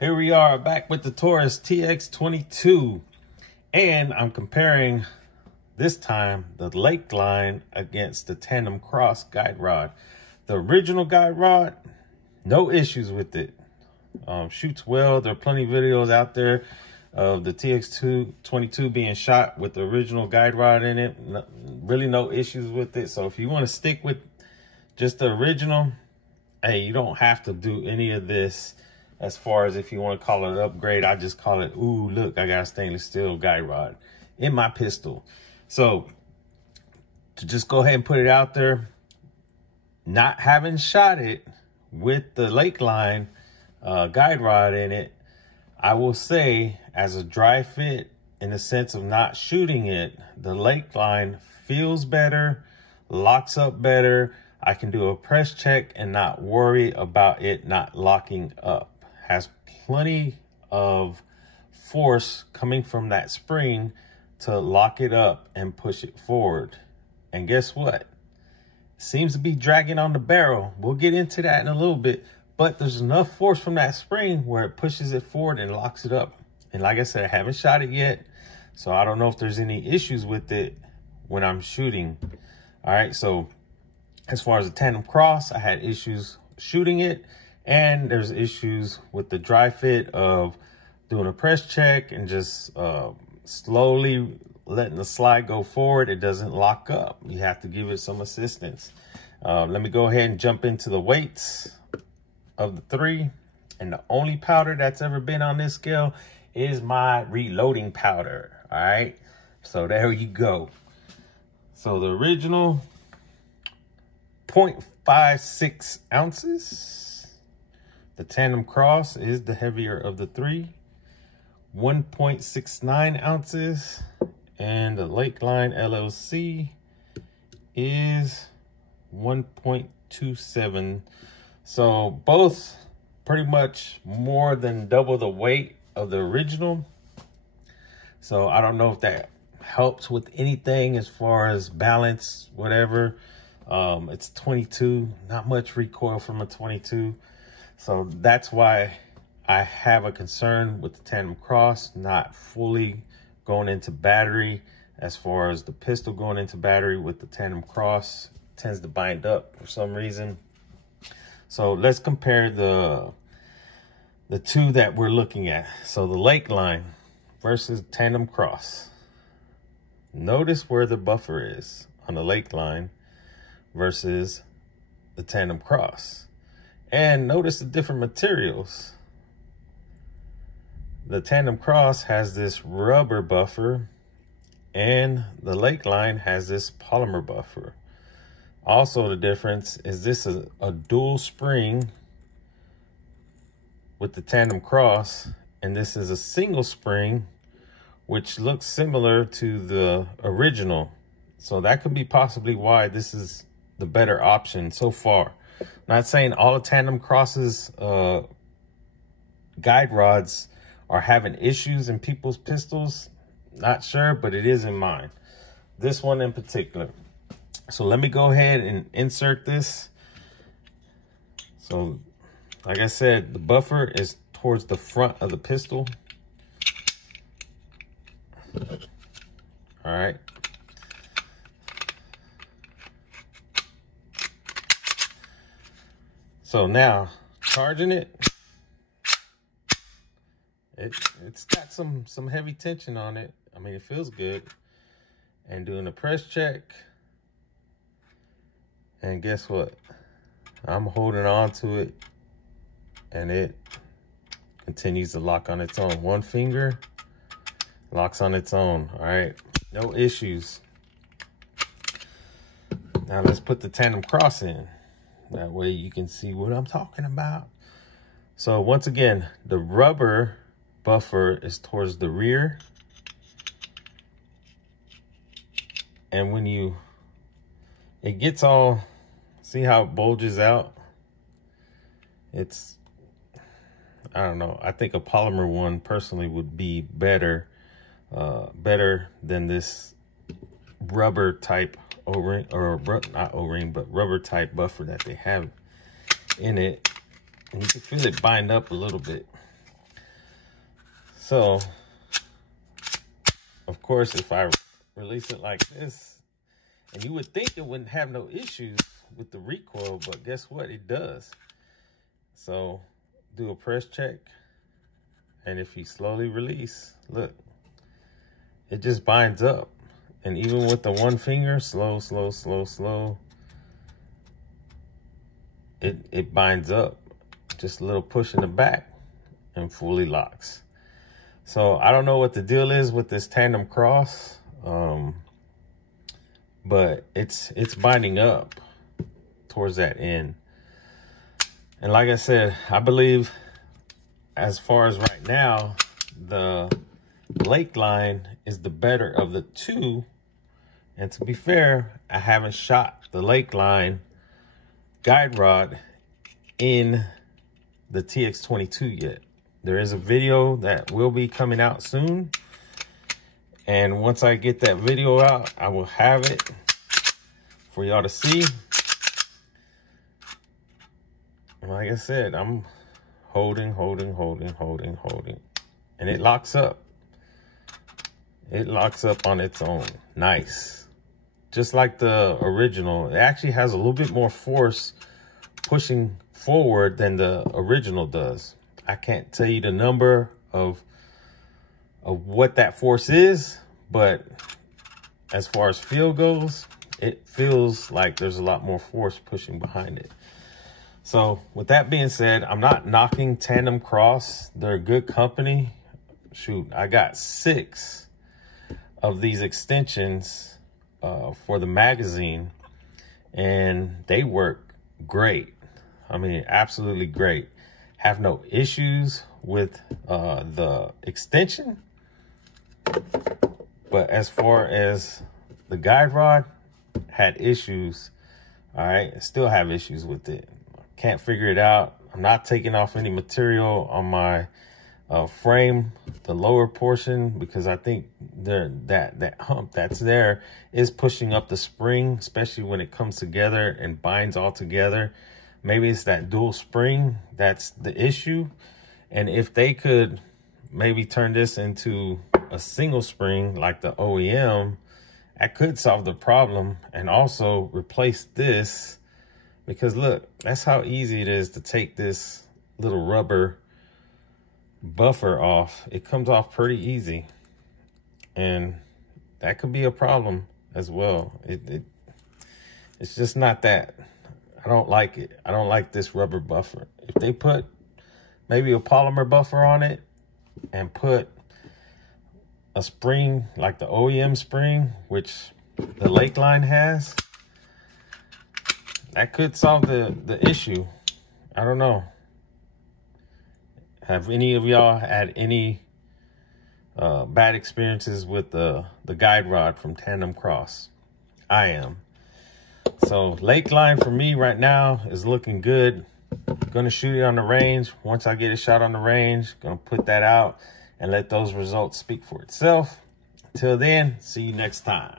Here we are back with the Taurus TX22, and I'm comparing this time the Lakeline against the Tandemkross guide rod. The original guide rod, no issues with it. Shoots well. There are plenty of videos out there of the TX22 being shot with the original guide rod in it. Really no issues with it. So if you want to stick with just the original, hey, you don't have to do any of this. As far as if you want to call it an upgrade, I just call it, ooh, look, I got a stainless steel guide rod in my pistol. So to just go ahead and put it out there, not having shot it with the Lakeline guide rod in it, I will say as a dry fit, in the sense of not shooting it, the Lakeline feels better, locks up better. I can do a press check and not worry about it not locking up. Has plenty of force coming from that spring to lock it up and push it forward. And guess what? Seems to be dragging on the barrel. We'll get into that in a little bit, but there's enough force from that spring where it pushes it forward and locks it up. And like I said, I haven't shot it yet, so I don't know if there's any issues with it when I'm shooting. All right, so as far as the Tandemkross, I had issues shooting it. And there's issues with the dry fit of doing a press check and just slowly letting the slide go forward. It doesn't lock up. You have to give it some assistance. Let me go ahead and jump into the weights of the three. And the only powder that's ever been on this scale is my reloading powder. All right. So there you go. So the original 0.56 ounces. The Tandemkross is the heavier of the three, 1.69 ounces. And the Lakeline LLC is 1.27. So both pretty much more than double the weight of the original. So I don't know if that helps with anything as far as balance, whatever. It's 22, not much recoil from a 22. So that's why I have a concern with the Tandemkross not fully going into battery. As far as the pistol going into battery with the Tandemkross, tends to bind up for some reason. So let's compare the two that we're looking at. So the Lakeline versus Tandemkross. Notice where the buffer is on the Lakeline versus the Tandemkross. And notice the different materials. The Tandemkross has this rubber buffer and the Lakeline has this polymer buffer. Also, the difference is this is a dual spring with the Tandemkross, and this is a single spring, which looks similar to the original. So that could be possibly why this is the better option so far. Not saying all the Tandemkross's guide rods are having issues in people's pistols. Not sure, but it is in mine. This one in particular. So let me go ahead and insert this. So like I said, the buffer is towards the front of the pistol. All right. So now, charging it, it's got some heavy tension on it. I mean, it feels good. And doing a press check, and guess what? I'm holding on to it, and it continues to lock on its own. One finger locks on its own. All right, no issues. Now let's put the Tandemkross in. That way you can see what I'm talking about. So once again, the rubber buffer is towards the rear. And when it gets all, see how it bulges out? It's, I don't know. I think a polymer one personally would be better, better than this rubber type O-ring, or not O-ring, but rubber type buffer that they have in it. And you can feel it bind up a little bit. So, of course, if I release it like this, and you would think it wouldn't have no issues with the recoil, but guess what? It does. So, do a press check. And if you slowly release, look, it just binds up. And even with the one finger, slow, slow, slow, slow, it binds up. Just a little push in the back and fully locks. So I don't know what the deal is with this Tandemkross, but it's binding up towards that end. And like I said, I believe as far as right now, the Lakeline is the better of the two. And to be fair, I haven't shot the Lakeline guide rod in the TX22 yet. There is a video that will be coming out soon. And once I get that video out, I will have it for y'all to see. And like I said, I'm holding. And it locks up. It locks up on its own. Nice. Just like the original. It actually has a little bit more force pushing forward than the original does. I can't tell you the number of what that force is, but as far as feel goes, it feels like there's a lot more force pushing behind it. So with that being said, I'm not knocking Tandemkross. They're a good company. Shoot, I got 6 of these extensions for the magazine, and they work great. I mean, absolutely great. Have no issues with the extension. But as far as the guide rod, had issues. All right, I still have issues with it. Can't figure it out. I'm not taking off any material on my frame, the lower portion, because I think that hump that's there is pushing up the spring, especially when it comes together and binds all together. Maybe it's that dual spring that's the issue. And if they could maybe turn this into a single spring like the OEM, that could solve the problem. And also replace this, because look, that's how easy it is to take this little rubber buffer off. It comes off pretty easy, and that could be a problem as well. It's just not that. I don't like it. I don't like this rubber buffer. If they put maybe a polymer buffer on it and put a spring like the OEM spring, which the Lakeline has, that could solve the issue. I don't know. Have any of y'all had any bad experiences with the guide rod from Tandemkross? I am. So Lakeline for me right now is looking good. Gonna shoot it on the range. Once I get it shot on the range, gonna put that out and let those results speak for itself. Until then, see you next time.